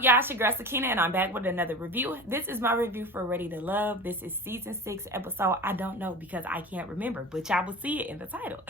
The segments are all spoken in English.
up, y'all? It's your girl Sakina, and I'm back with another review. This is my review for Ready to Love. This is season 6, episode, I don't know because I can't remember, but y'all will see it in the title.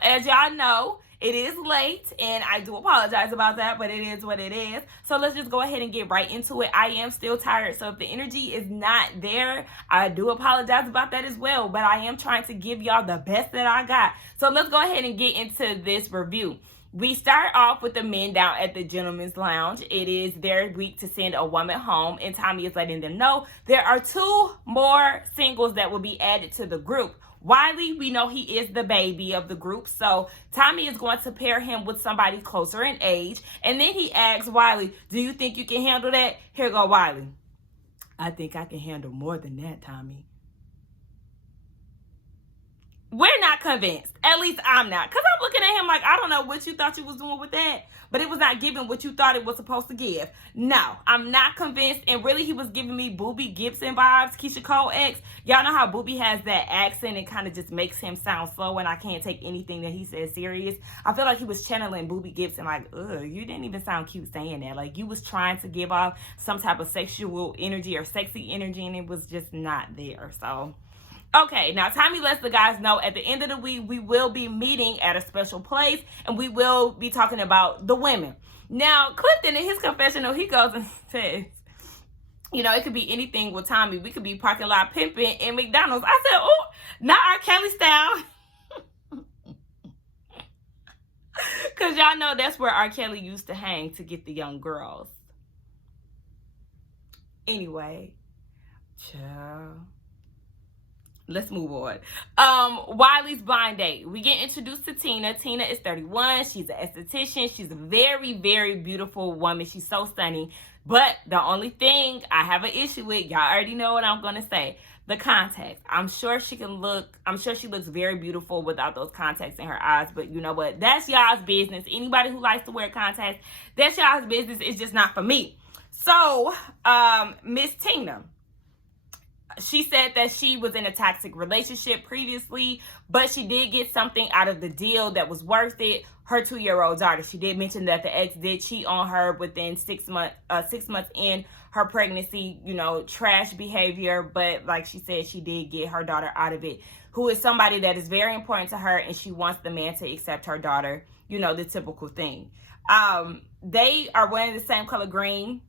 As y'all know, it is late, and I do apologize about that, but it is what it is. So let's just go ahead and get right into it. I am still tired, so if the energy is not there, I do apologize about that as well, but I am trying to give y'all the best that I got. So let's go ahead and get into this review. We start off with the men down at the Gentleman's Lounge. It is their week to send a woman home, and Tommy is letting them know there are 2 more singles that will be added to the group. Wiley, we know he is the baby of the group, so Tommy is going to pair him with somebody closer in age. And then he asks Wiley, do you think you can handle that? Here go Wiley. I think I can handle more than that, Tommy. We're not convinced. At least I'm not. Because I'm looking at him like, I don't know what you thought you was doing with that. But it was not giving what you thought it was supposed to give. No, I'm not convinced. And really, he was giving me Booby Gibson vibes. Keisha Cole ex. Y'all know how Booby has that accent and kind of just makes him sound slow. And I can't take anything that he says serious. I feel like he was channeling Booby Gibson like, ugh, you didn't even sound cute saying that. Like, you was trying to give off some type of sexual energy or sexy energy. And it was just not there. So... okay, now Tommy lets the guys know at the end of the week, we will be meeting at a special place, and we will be talking about the women. Now, Clifton, in his confessional, he goes and says, you know, it could be anything with Tommy. We could be parking lot pimping in McDonald's. I said, oh, not R. Kelly style. Because y'all know that's where R. Kelly used to hang to get the young girls. Anyway, ciao. Let's move on. Wiley's blind date. We get introduced to Tina. Tina is 31. She's an esthetician. She's a very, very beautiful woman. She's so stunning. But the only thing I have an issue with, y'all already know what I'm going to say, the contacts. I'm sure she looks very beautiful without those contacts in her eyes. But you know what? That's y'all's business. Anybody who likes to wear contacts, that's y'all's business. It's just not for me. So, Miss Tina, she said that she was in a toxic relationship previously, but she did get something out of the deal that was worth it. Her 2-year-old daughter. She did mention that the ex did cheat on her within 6 months in her pregnancy, you know, trash behavior. But like she said, she did get her daughter out of it, who is somebody that is very important to her, and she wants the man to accept her daughter, you know, the typical thing. They are wearing the same color green.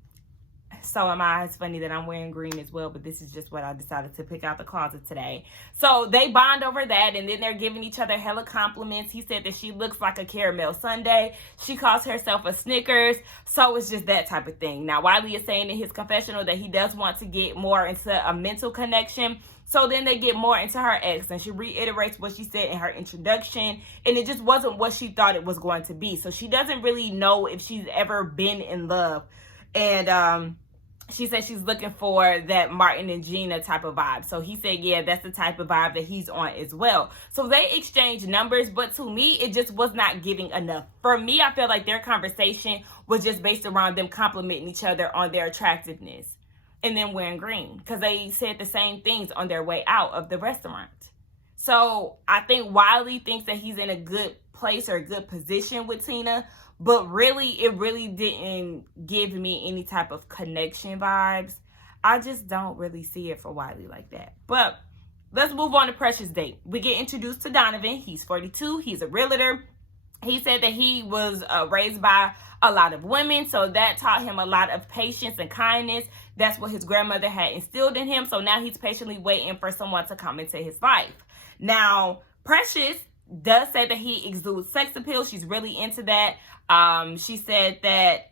So am I. It's funny that I'm wearing green as well, but this is just what I decided to pick out the closet today. So they bond over that, and then they're giving each other hella compliments. He said that she looks like a caramel sundae. She calls herself a Snickers. So it's just that type of thing. Now, Wiley is saying in his confessional that he does want to get more into a mental connection. So then they get more into her ex, and she reiterates what she said in her introduction, and it just wasn't what she thought it was going to be. So she doesn't really know if she's ever been in love. And, she said she's looking for that Martin and Gina type of vibe. So he said, yeah, that's the type of vibe that he's on as well. So they exchanged numbers, but to me, it just was not giving enough. For me, I feel like their conversation was just based around them complimenting each other on their attractiveness and then wearing green, because they said the same things on their way out of the restaurant. So I think Wiley thinks that he's in a good place or a good position with Tina, but really, it really didn't give me any type of connection vibes. I just don't really see it for Wiley like that. But let's move on to Precious' date. We get introduced to Donovan. He's 42. He's a realtor. He said that he was raised by a lot of women, so that taught him a lot of patience and kindness. That's what his grandmother had instilled in him. So now he's patiently waiting for someone to come into his life. Now, Precious does say that he exudes sex appeal. She's really into that. She said that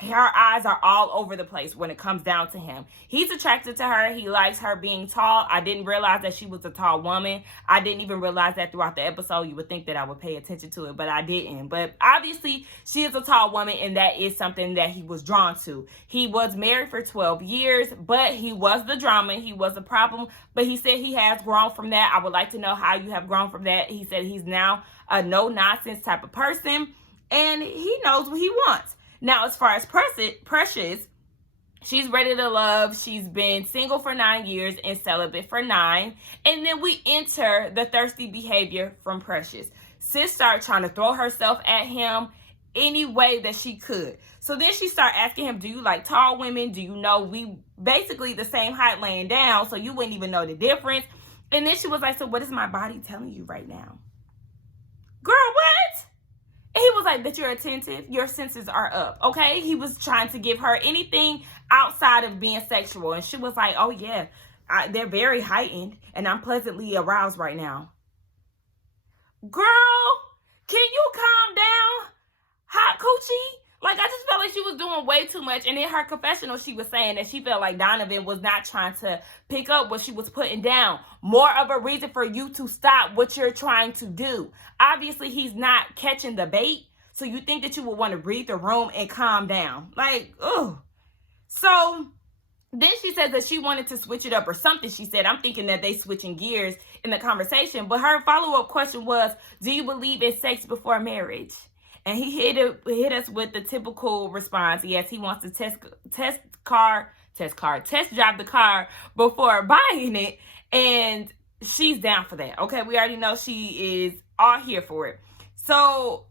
her eyes are all over the place when it comes down to him. He's attracted to her. He likes her being tall. I didn't realize that she was a tall woman. I didn't even realize that throughout the episode. You would think that I would pay attention to it, but I didn't. But obviously, she is a tall woman, and that is something that he was drawn to. He was married for 12 years, but he was the drama. He was the problem. But he said he has grown from that. I would like to know how you have grown from that. He said he's now a no-nonsense type of person, and he knows what he wants. Now, as far as Precious, she's ready to love. She's been single for 9 years and celibate for 9. And then we enter the thirsty behavior from Precious. Sis started trying to throw herself at him any way that she could. So then she started asking him, do you like tall women? Do you know we basically the same height laying down, so you wouldn't even know the difference? And then she was like, so what is my body telling you right now? Girl, what? And he was like, that you're attentive, your senses are up, okay? He was trying to give her anything outside of being sexual. And she was like, oh yeah, they're very heightened and I'm pleasantly aroused right now. Girl, can you calm down? Hot coochie? Like, I just felt like she was doing way too much. And in her confessional, she was saying that she felt like Donovan was not trying to pick up what she was putting down. More of a reason for you to stop what you're trying to do. Obviously, he's not catching the bait. So you think that you would want to read the room and calm down. Like, ugh. So then she says that she wanted to switch it up or something. She said, I'm thinking that they switching gears in the conversation. But her follow-up question was, do you believe in sex before marriage? And he hit us with the typical response. Yes, he wants to test drive the car before buying it. And she's down for that. Okay, we already know she is all here for it. So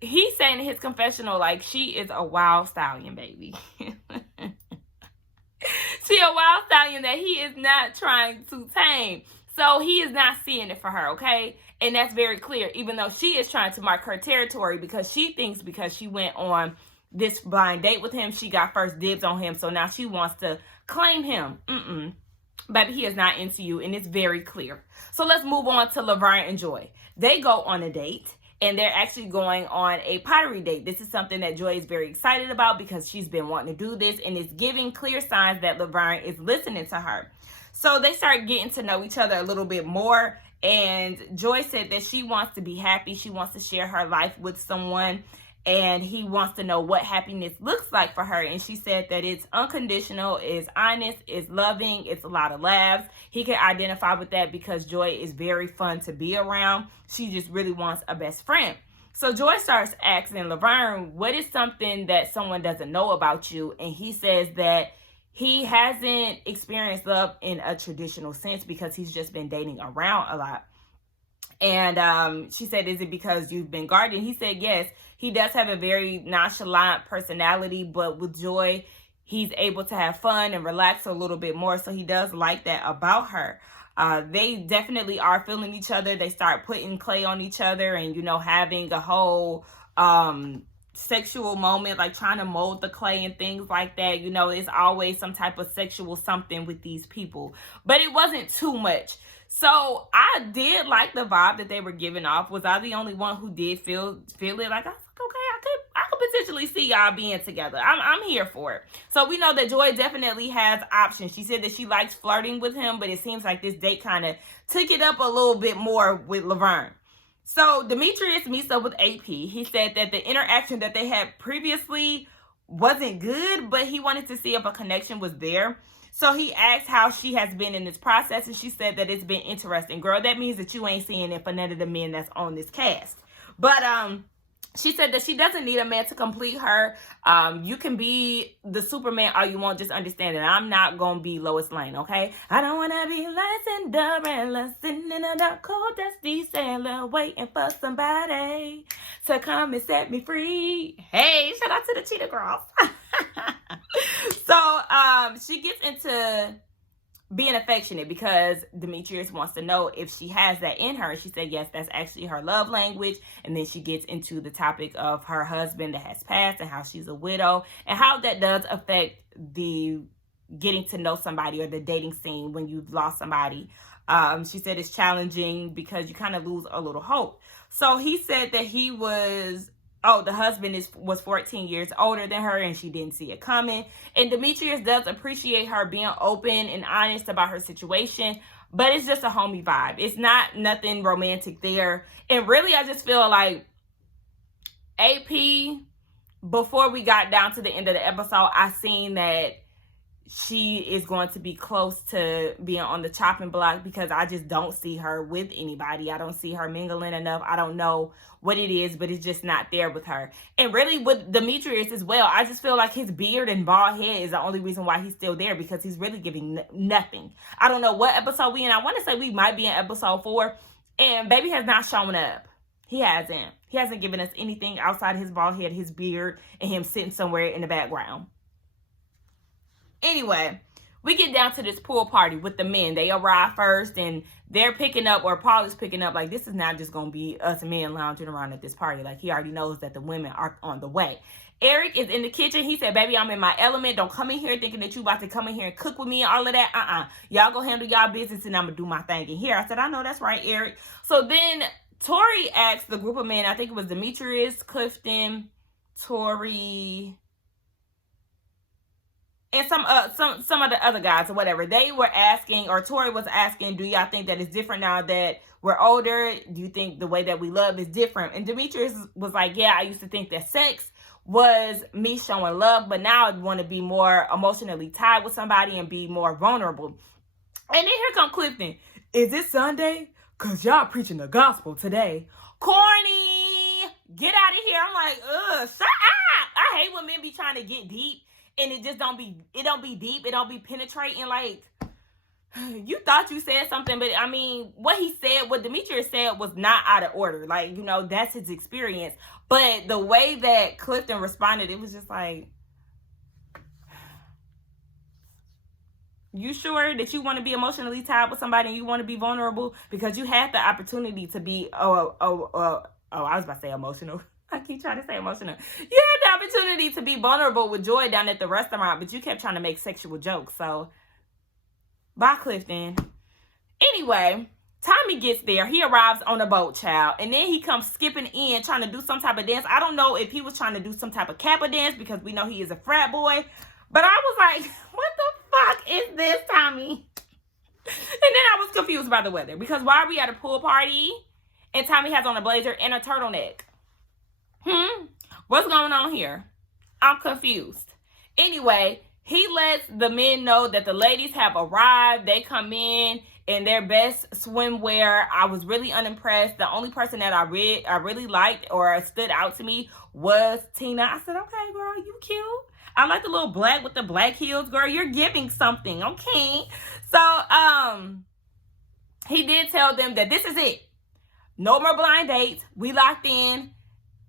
he's saying in his confessional, like, she is a wild stallion, baby. She a wild stallion that he is not trying to tame. So he is not seeing it for her, okay? And that's very clear, even though she is trying to mark her territory because she thinks because she went on this blind date with him, she got first dibs on him. So now she wants to claim him. Baby, he is not into you, and it's very clear. So let's move on to Laverne and Joy. They go on a date, and they're actually going on a pottery date. This is something that Joy is very excited about because she's been wanting to do this, and it's giving clear signs that Laverne is listening to her. So they start getting to know each other a little bit more. And Joy said that she wants to be happy. She wants to share her life with someone. And he wants to know what happiness looks like for her. And she said that it's unconditional, it's honest, it's loving, it's a lot of laughs. He can identify with that because Joy is very fun to be around. She just really wants a best friend. So Joy starts asking Laverne, what is something that someone doesn't know about you? And he says that he hasn't experienced love in a traditional sense because he's just been dating around a lot. And she said, is it because you've been guarded? He said, yes. He does have a very nonchalant personality, but with Joy, he's able to have fun and relax a little bit more. So he does like that about her. They definitely are feeling each other. They start putting clay on each other and, you know, having a whole sexual moment, like trying to mold the clay and things like that. You know, it's always some type of sexual something with these people, but it wasn't too much. So I did like the vibe that they were giving off. Was I the only one who did feel it? Like, I was like, okay, I could potentially see y'all being together. I'm here for it. So we know that Joy definitely has options. She said that she likes flirting with him, but it seems like this date kind of took it up a little bit more with Laverne. So Demetrius meets up with AP. He said that the interaction that they had previously wasn't good, but he wanted to see if a connection was there. So he asked how she has been in this process, and she said that it's been interesting. Girl, that means that you ain't seeing it for none of the men that's on this cast. But she said that she doesn't need a man to complete her. You can be the Superman all you want. Just understand that I'm not going to be Lois Lane, okay? I don't want to be Lois and Cinderella sitting in a dark, cold, dusty cellar waiting for somebody to come and set me free. Hey, shout out to the Cheetah Girls. So she gets into being affectionate because Demetrius wants to know if she has that in her. She said, yes, that's actually her love language. And then she gets into the topic of her husband that has passed and how she's a widow and how that does affect the getting to know somebody or the dating scene when you've lost somebody. She said it's challenging because you kind of lose a little hope. So he said that he was... the husband was 14 years older than her and she didn't see it coming. And Demetrius does appreciate her being open and honest about her situation, but it's just a homie vibe. It's not nothing romantic there. And really, I just feel like AP, before we got down to the end of the episode, I seen that she is going to be close to being on the chopping block because I just don't see her with anybody. I don't see her mingling enough. I don't know what it is, but it's just not there with her. And really with Demetrius as well, I just feel like his beard and bald head is the only reason why he's still there because he's really giving nothing. I don't know what episode we in. I want to say we might be in episode 4 and baby has not shown up. He hasn't. He hasn't given us anything outside his bald head, his beard, and him sitting somewhere in the background. Anyway, we get down to this pool party with the men. They arrive first, and they're picking up, or Paul is picking up, like, this is not just going to be us men lounging around at this party. Like, he already knows that the women are on the way. Eric is in the kitchen. He said, baby, I'm in my element. Don't come in here thinking that you about to come in here and cook with me and all of that. Y'all go handle y'all business, and I'm going to do my thing in here. I said, I know that's right, Eric. So then Tori asked the group of men, I think it was Demetrius, Clifton, Tori, and some of the other guys or whatever. They were asking, or Tori was asking, do y'all think that it's different now that we're older? Do you think the way that we love is different? And Demetrius was like, yeah, I used to think that sex was me showing love, but now I want to be more emotionally tied with somebody and be more vulnerable. And then here come Clifton. Is it Sunday? Cause y'all preaching the gospel today. Corny! Get out of here. I'm like, shut up. I hate when men be trying to get deep and it just don't be deep. It don't be penetrating. Like, you thought you said something, but I mean, what Demetrius said was not out of order. Like, that's his experience. But the way that Clifton responded, it was just like, you sure that you want to be emotionally tied with somebody and you want to be vulnerable? Because you had the opportunity to be, I was about to say emotional. I keep trying to say emotional. You had the opportunity to be vulnerable with Joy down at the restaurant, but you kept trying to make sexual jokes. So, bye, Clifton. Anyway, Tommy gets there. He arrives on a boat, child. And then he comes skipping in, trying to do some type of dance. I don't know if he was trying to do some type of Kappa dance because we know he is a frat boy. But I was like, what the fuck is this, Tommy? And then I was confused by the weather. Because why are we at a pool party and Tommy has on a blazer and a turtleneck? What's going on here? I'm confused. Anyway, he lets the men know that the ladies have arrived. They come in their best swimwear. I was really unimpressed. The only person that I really liked or stood out to me was Tina. I said, okay, girl, you cute. I like the little black with the black heels, girl. You're giving something, okay? So, he did tell them that this is it. No more blind dates. We locked in.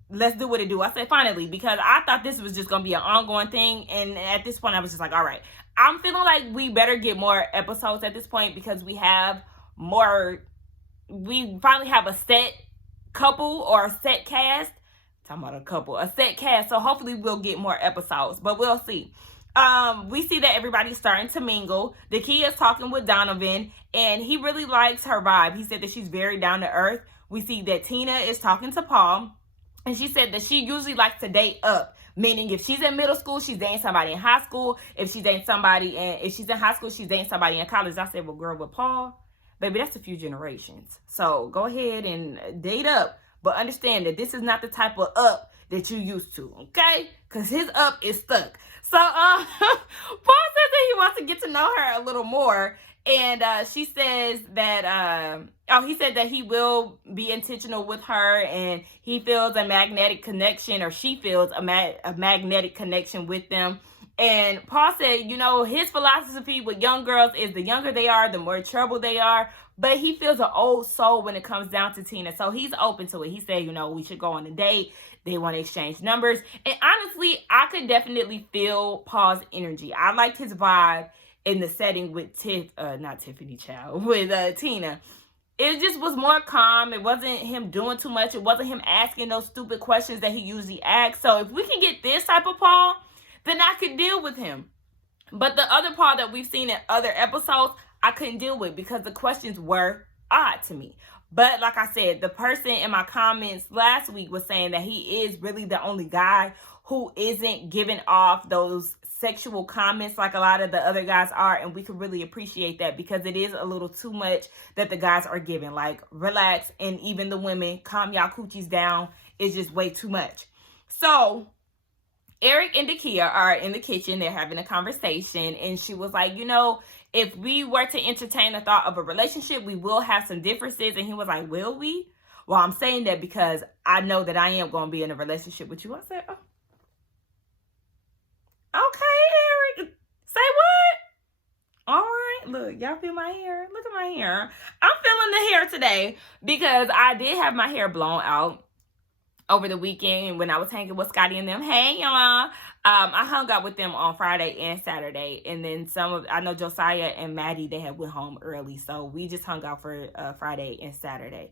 Let's do what it do. I said, finally, because I thought this was just going to be an ongoing thing. And at this point, I was just like, all right. I'm feeling like we better get more episodes at this point because we finally have a set couple or a set cast. Talking about a couple, a set cast. So hopefully we'll get more episodes, but we'll see. We see that everybody's starting to mingle. The kid is talking with Donovan and he really likes her vibe. He said that she's very down to earth. We see that Tina is talking to Paul. And she said that she usually likes to date up. Meaning if she's in middle school, she's dating somebody in high school. If she's in high school, she's dating somebody in college. I said, well, girl, with Paul, baby, that's a few generations. So go ahead and date up. But understand that this is not the type of up that you used to, okay? Because his up is stuck. So Paul says that he wants to get to know her a little more. And she says that, he said that he will be intentional with her and he feels a magnetic connection, or she feels a magnetic connection with them. And Paul said, his philosophy with young girls is the younger they are, the more trouble they are. But he feels an old soul when it comes down to Tina. So he's open to it. He said, we should go on a date. They want to exchange numbers. And honestly, I could definitely feel Paul's energy. I liked his vibe in the setting with with Tina. It just was more calm. It wasn't him doing too much. It wasn't him asking those stupid questions that he usually asks. So if we can get this type of Paul, then I could deal with him. But the other Paul that we've seen in other episodes, I couldn't deal with because the questions were odd to me. But like I said, the person in my comments last week was saying that he is really the only guy who isn't giving off those sexual comments like a lot of the other guys are, and we can really appreciate that because it is a little too much that the guys are giving. Like, relax, and even the women, calm y'all coochies down. It's just way too much. So Eric and Dakia are in the kitchen. They're having a conversation, and she was like, if we were to entertain the thought of a relationship, we will have some differences. And he was like, will we? Well, I'm saying that because I know that I am going to be in a relationship with you. I said, oh. Okay, Eric. Say what? All right. Look, y'all feel my hair? Look at my hair. I'm feeling feeling the hair today because I did have my hair blown out over the weekend when I was hanging with Scotty and them. Hey, y'all. I hung out with them on Friday and Saturday. And then I know Josiah and Maddie, they had went home early. So we just hung out for Friday and Saturday.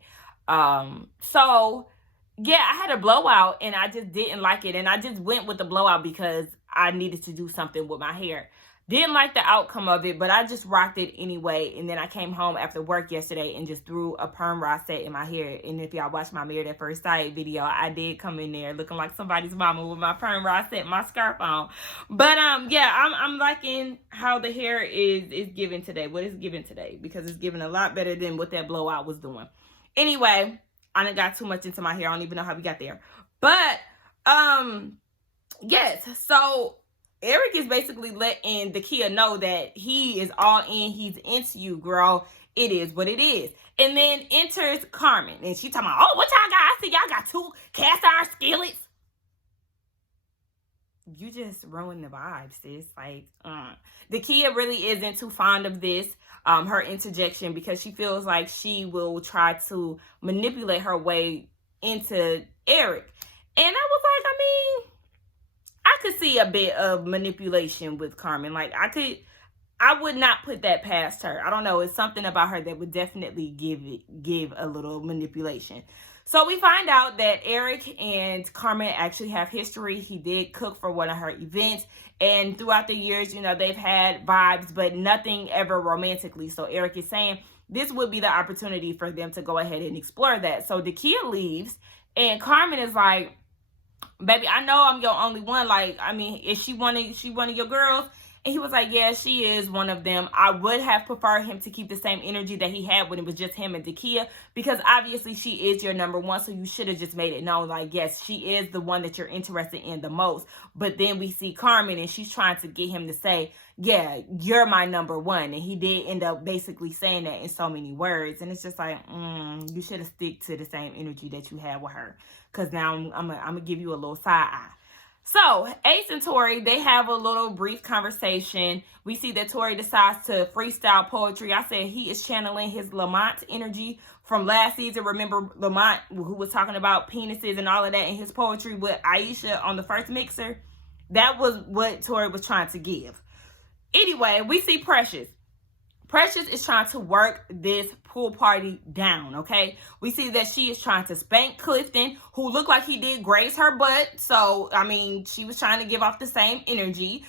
So yeah, I had a blowout and I just didn't like it. And I just went with the blowout because I needed to do something with my hair. Didn't like the outcome of it, but I just rocked it anyway. And then I came home after work yesterday and just threw a perm rod set in my hair. And if y'all watched my Married at First Sight video, I did come in there looking like somebody's mama with my perm rod set and my scarf on. But yeah, I'm liking how the hair is giving today. What it's giving today, because it's giving a lot better than what that blowout was doing. Anyway, I done got too much into my hair. I don't even know how we got there. But yes, so Eric is basically letting Dakia know that he is all in. He's into you, girl. It is what it is. And then enters Carmen. And she talking about, oh, what y'all got? I see y'all got 2 cast iron skillets. You just ruined the vibe, sis. Like, Dakia really isn't too fond of this, her interjection, because she feels like she will try to manipulate her way into Eric. And I was like, I mean, I could see a bit of manipulation with Carmen. Like, I would not put that past her. I don't know. It's something about her that would definitely give a little manipulation. So we find out that Eric and Carmen actually have history. He did cook for one of her events. And throughout the years, you know, they've had vibes, but nothing ever romantically. So Eric is saying this would be the opportunity for them to go ahead and explore that. So Dakia leaves and Carmen is like, baby, I know I'm your only one. Like, I mean, is she one of your girls? And he was like, yeah, she is one of them. I would have preferred him to keep the same energy that he had when it was just him and Dakia, because obviously she is your number one. So you should have just made it known, like, yes, she is the one that you're interested in the most. But then we see Carmen and she's trying to get him to say, yeah, you're my number one. And he did end up basically saying that in so many words. And it's just like, you should have stick to the same energy that you had with her. Because now I'm going to give you a little side eye. So Ace and Tori, they have a little brief conversation. We see that Tori decides to freestyle poetry. I said he is channeling his Lamont energy from last season. Remember Lamont, who was talking about penises and all of that in his poetry with Aisha on the first mixer? That was what Tori was trying to give. Anyway, we see Precious. Precious is trying to work this pool party down, okay? We see that she is trying to spank Clifton, who looked like he did graze her butt. So, I mean, she was trying to give off the same energy.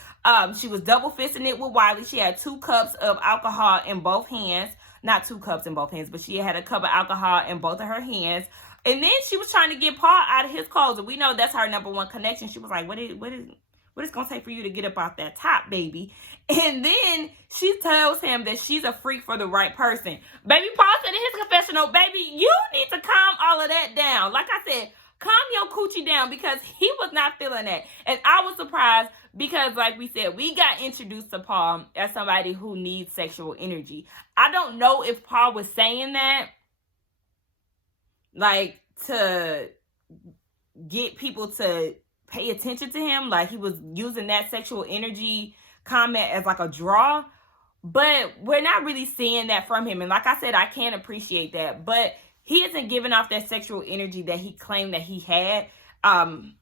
She was double fisting it with Wiley. She had 2 cups of alcohol in both hands. Not 2 cups in both hands, but she had a cup of alcohol in both of her hands. And then she was trying to get Paul out of his clothes. And we know that's her number one connection. She was like, what is it going to take for you to get up off that top, baby? And then she tells him that she's a freak for the right person. Baby, Paul said in his confessional, baby, you need to calm all of that down. Like I said, calm your coochie down, because he was not feeling that. And I was surprised because, like we said, we got introduced to Paul as somebody who needs sexual energy. I don't know if Paul was saying that, like, to get people to pay attention to him, like he was using that sexual energy comment as like a draw, but we're not really seeing that from him. And like I said, I can appreciate that, but he isn't giving off that sexual energy that he claimed that he had.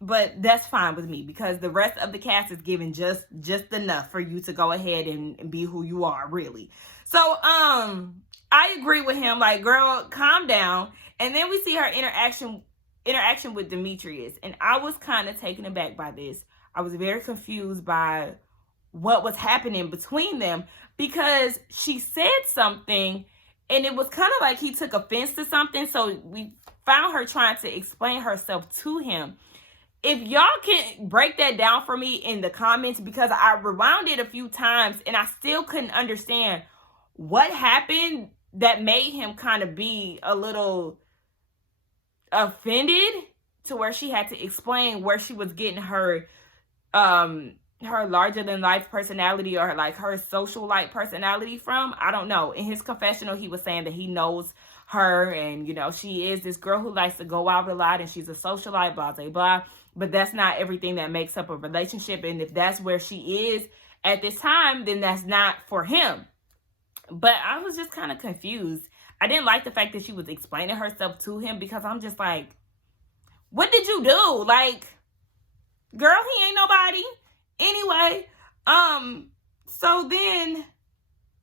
But that's fine with me, because the rest of the cast is giving just enough for you to go ahead and be who you are, really. So I agree with him, like, girl, calm down. And then we see her interaction with Demetrius, and I was kind of taken aback by this. I was very confused by what was happening between them, because she said something and it was kind of like he took offense to something. So we found her trying to explain herself to him. If y'all can break that down for me in the comments, because I rewound it a few times and I still couldn't understand what happened that made him kind of be a little offended to where she had to explain where she was getting her larger than life personality, or like her social like personality from. I don't know. In his confessional, he was saying that he knows her, and you know, she is this girl who likes to go out a lot and she's a socialite, blah blah blah, but that's not everything that makes up a relationship. And if that's where she is at this time, then that's not for him. But I was just kind of confused. I didn't like the fact that she was explaining herself to him, because I'm just like, what did you do? Like, girl, he ain't nobody. Anyway, so then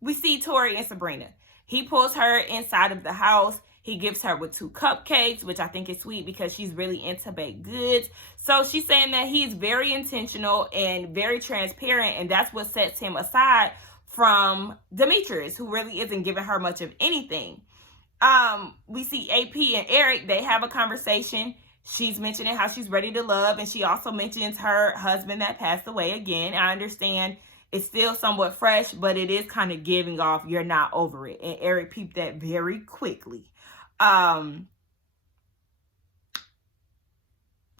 we see Tori and Sabrina. He pulls her inside of the house. He gives her with 2 cupcakes, which I think is sweet because she's really into baked goods. So she's saying that he's very intentional and very transparent, and that's what sets him aside from Demetrius, who really isn't giving her much of anything. We see AP and Eric. They have a conversation. She's mentioning how she's ready to love, and she also mentions her husband that passed away again. I understand it's still somewhat fresh, but it is kind of giving off you're not over it. And Eric peeped that very quickly.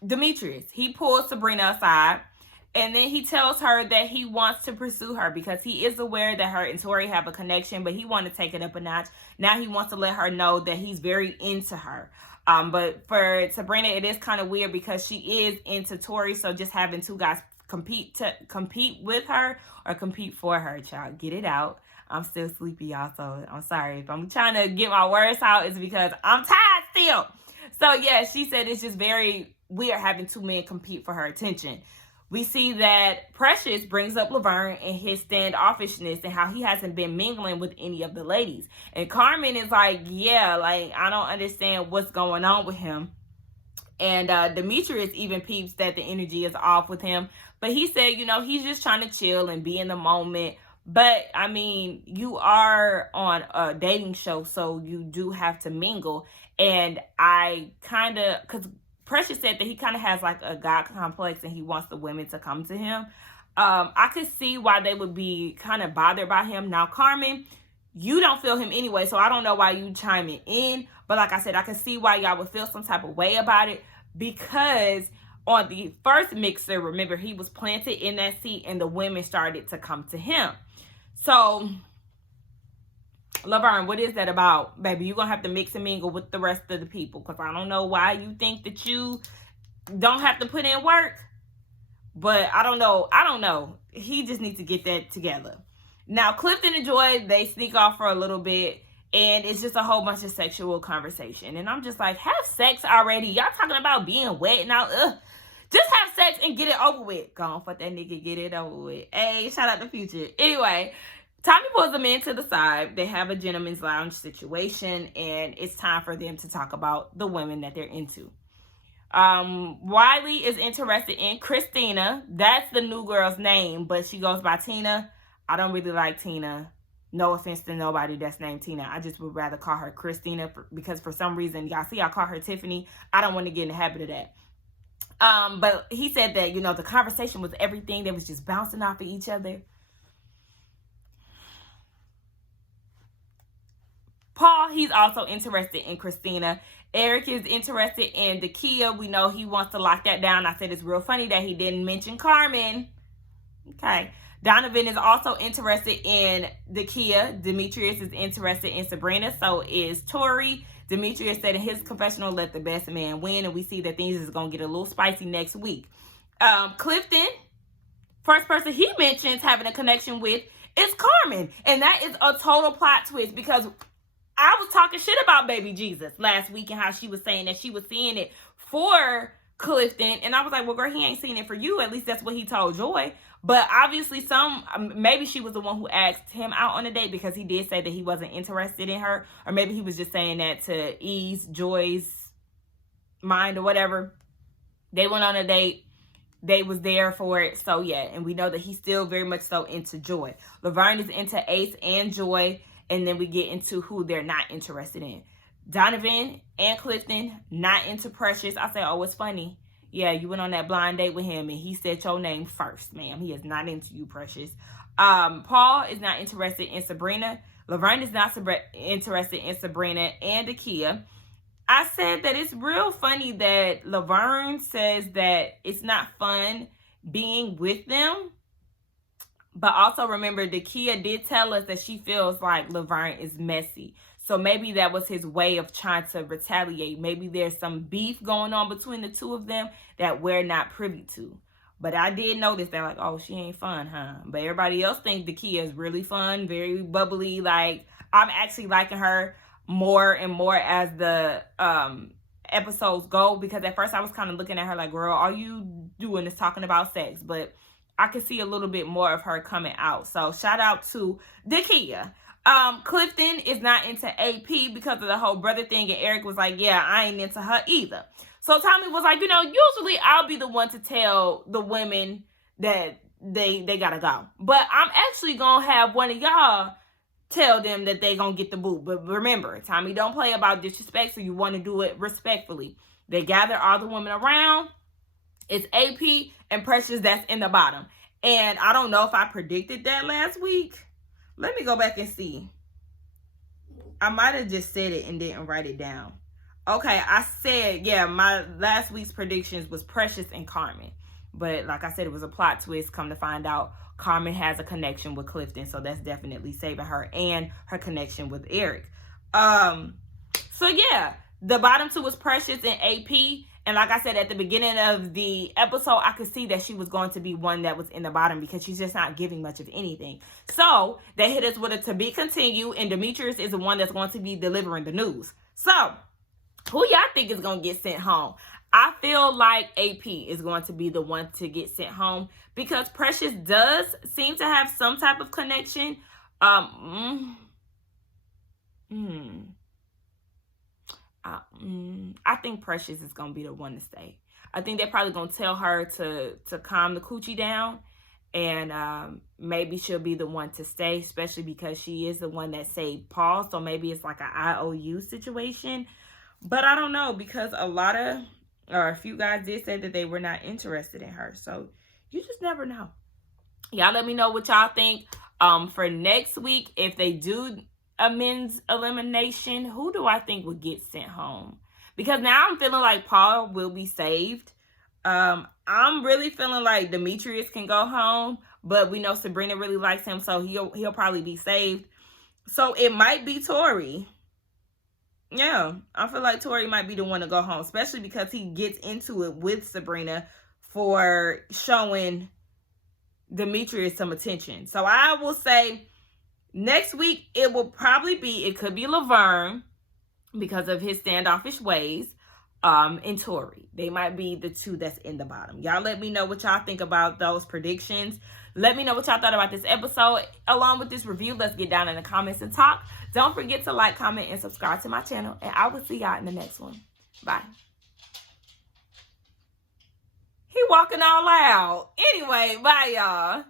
Demetrius, he pulls Sabrina aside, and then he tells her that he wants to pursue her because he is aware that her and Tori have a connection, but he wants to take it up a notch. Now he wants to let her know that he's very into her. But for Sabrina, it is kind of weird because she is into Tori, so just having 2 guys compete with her or compete for her, child, get it out. I'm still sleepy, y'all, so I'm sorry. If I'm trying to get my words out, it's because I'm tired still. So, yeah, she said it's just very weird having 2 men compete for her attention. We see that Precious brings up Laverne and his standoffishness and how he hasn't been mingling with any of the ladies. And Carmen is like, yeah, like, I don't understand what's going on with him. And Demetrius even peeps that the energy is off with him. But he said, you know, he's just trying to chill and be in the moment. But, I mean, you are on a dating show, so you do have to mingle. And I kind of, because Precious said that he kind of has like a God complex and he wants the women to come to him. I could see why they would be kind of bothered by him. Now, Carmen, you don't feel him anyway, so I don't know why you chiming in. But like I said, I can see why y'all would feel some type of way about it, because on the first mixer, remember, he was planted in that seat and the women started to come to him. So, Laverne, what is that about? Baby, you're going to have to mix and mingle with the rest of the people, because I don't know why you think that you don't have to put in work. But I don't know. He just needs to get that together. Now, Clifton and Joy, they sneak off for a little bit, and it's just a whole bunch of sexual conversation. And I'm just like, have sex already. Y'all talking about being wet now. Just have sex and get it over with. Go on, fuck that nigga, get it over with. Hey, shout out to Future. Anyway, Tommy pulls the men to the side. They have a gentleman's lounge situation, and it's time for them to talk about the women that they're into. Wiley is interested in Christina. That's the new girl's name, but she goes by Tina. I don't really like Tina. No offense to nobody that's named Tina. I just would rather call her Christina because for some reason, y'all see I call her Tiffany. I don't want to get in the habit of that. But he said that, you know, the conversation was everything. They was just bouncing off of each other. Paul, he's also interested in Christina. Eric is interested in Dakia. We know he wants to lock that down. I said it's real funny that he didn't mention Carmen. Okay. Donovan is also interested in Dakia. Demetrius is interested in Sabrina. So is Tori. Demetrius said in his confessional, let the best man win. And we see that things is going to get a little spicy next week. Clifton, first person he mentions having a connection with is Carmen. And that is a total plot twist, because I was talking shit about baby Jesus last week and how she was saying that she was seeing it for Clifton. And I was like, well, girl, he ain't seeing it for you. At least that's what he told Joy. But obviously maybe she was the one who asked him out on a date, because he did say that he wasn't interested in her. Or maybe he was just saying that to ease Joy's mind or whatever. They went on a date. They was there for it. So, yeah. And we know that he's still very much so into Joy. Laverne is into Ace and Joy. And then we get into who they're not interested in. Donovan and Clifton, not into Precious. I say, oh, it's funny. Yeah, you went on that blind date with him and he said your name first, ma'am. He is not into you, Precious. Paul is not interested in Sabrina. Laverne is not interested in Sabrina and Dakia. I said that it's real funny that Laverne says that it's not fun being with them. But also remember, Dakia did tell us that she feels like Laverne is messy. So maybe that was his way of trying to retaliate. Maybe there's some beef going on between the two of them that we're not privy to. But I did notice that, like, oh, she ain't fun, huh? But everybody else thinks Dakia is really fun, very bubbly. Like, I'm actually liking her. more and more as the episodes go, because at first I was kind of looking at her like, girl, all you doing is talking about sex, but I could see a little bit more of her coming out. So shout out to Dakia. Clifton is not into AP because of the whole brother thing, and Eric was like, yeah, I ain't into her either. So Tommy was like, usually I'll be the one to tell the women that they gotta go, but I'm actually gonna have one of y'all tell them that they gonna get the boot. But remember, Tommy don't play about disrespect, so you want to do it respectfully. They gather all the women around. It's AP and Precious that's in the bottom. And I don't know if I predicted that last week. Let me go back and see. I might have just said it and didn't write it down. Okay, I said, yeah, my last week's predictions was Precious and Carmen. But like I said, it was a plot twist. Come to find out, Carmen has a connection with Clifton, so that's definitely saving her, and her connection with Eric. So yeah, the bottom two was Precious and AP. And like I said at the beginning of the episode, I could see that she was going to be one that was in the bottom because she's just not giving much of anything. So they hit us with a to be continued, and Demetrius is the one that's going to be delivering the news. So who y'all think is going to get sent home? I feel like AP is going to be the one to get sent home because Precious does seem to have some type of connection. I think Precious is going to be the one to stay. I think they're probably going to tell her to calm the coochie down, and maybe she'll be the one to stay, especially because she is the one that saved Paul. So maybe it's like an IOU situation. But I don't know, because a few guys did say that they were not interested in her. So you just never know. Y'all let me know what y'all think. For next week, if they do a men's elimination, who do I think would get sent home? Because now I'm feeling like Paul will be saved. I'm really feeling like Demetrius can go home, but we know Sabrina really likes him, so he'll probably be saved. So it might be Tori. Yeah, I feel like Tori might be the one to go home, especially because he gets into it with Sabrina for showing Demetrius some attention. So I will say next week it could be Laverne because of his standoffish ways, and Tori. They might be the two that's in the bottom. Y'all let me know what y'all think about those predictions. Let me know what y'all thought about this episode along with this review. Let's get down in the comments and talk. Don't forget to like, comment, and subscribe to my channel, and I will see y'all in the next one. Bye. He walking all out. Anyway, bye y'all.